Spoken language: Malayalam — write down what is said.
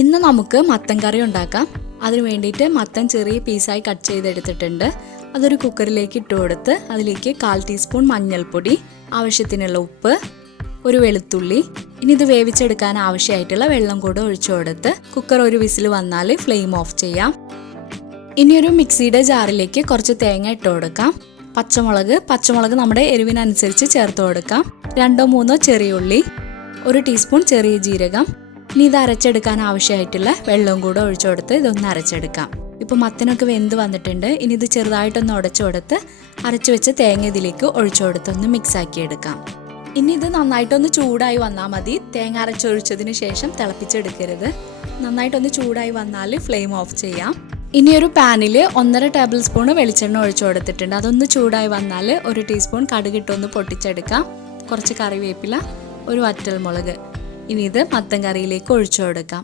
ഇന്ന് നമുക്ക് മത്തൻ കറി ഉണ്ടാക്കാം. അതിന് വേണ്ടിയിട്ട് മത്തൻ ചെറിയ പീസായി കട്ട് ചെയ്തെടുത്തിട്ടുണ്ട്. അതൊരു കുക്കറിലേക്ക് ഇട്ട് കൊടുത്ത് അതിലേക്ക് 1/4 ടീസ്പൂൺ മഞ്ഞൾപ്പൊടി, ആവശ്യത്തിനുള്ള ഉപ്പ്, ഒരു വെളുത്തുള്ളി. ഇനി ഇത് വേവിച്ചെടുക്കാൻ ആവശ്യമായിട്ടുള്ള വെള്ളം കൂടെ ഒഴിച്ചു കൊടുത്ത് കുക്കർ ഒരു വിസിൽ വന്നാൽ ഫ്ലെയിം ഓഫ് ചെയ്യാം. ഇനിയൊരു മിക്സിയുടെ ജാറിലേക്ക് കുറച്ച് തേങ്ങ ഇട്ട് കൊടുക്കാം. പച്ചമുളക് നമ്മുടെ എരിവിനനുസരിച്ച് ചേർത്ത് കൊടുക്കാം. 2-3 ചെറിയ ഉള്ളി, 1 ടീസ്പൂൺ ചെറിയ ജീരകം. ഇനി ഇത് അരച്ചെടുക്കാൻ ആവശ്യമായിട്ടുള്ള വെള്ളവും കൂടെ ഒഴിച്ചു കൊടുത്ത് ഇതൊന്ന് അരച്ചെടുക്കാം. ഇപ്പോൾ മത്തനൊക്കെ വെന്ത് വന്നിട്ടുണ്ട്. ഇനി ഇത് ചെറുതായിട്ടൊന്ന് ഉടച്ചു കൊടുത്ത് അരച്ചു വെച്ച തേങ്ങ ഇതിലേക്ക് ഒഴിച്ചു കൊടുത്ത് ഒന്ന് മിക്സ് ആക്കി എടുക്കാം. ഇനി ഇത് നന്നായിട്ടൊന്ന് ചൂടായി വന്നാൽ മതി. തേങ്ങ അരച്ചൊഴിച്ചതിന് ശേഷം തിളപ്പിച്ചെടുക്കരുത്. നന്നായിട്ടൊന്ന് ചൂടായി വന്നാൽ ഫ്ലെയിം ഓഫ് ചെയ്യാം. ഇനി ഒരു പാനിൽ 1.5 ടേബിൾ സ്പൂൺ വെളിച്ചെണ്ണ ഒഴിച്ചു കൊടുത്തിട്ടുണ്ട്. അതൊന്ന് ചൂടായി വന്നാൽ 1 ടീസ്പൂൺ കടുകിട്ടൊന്ന് പൊട്ടിച്ചെടുക്കാം. കുറച്ച് കറിവേപ്പില, ഒരു വറ്റൽമുളക്. ഇനി ഇത് മത്തൻ കറിയിലേക്ക് ഒഴിച്ചു കൊടുക്കാം.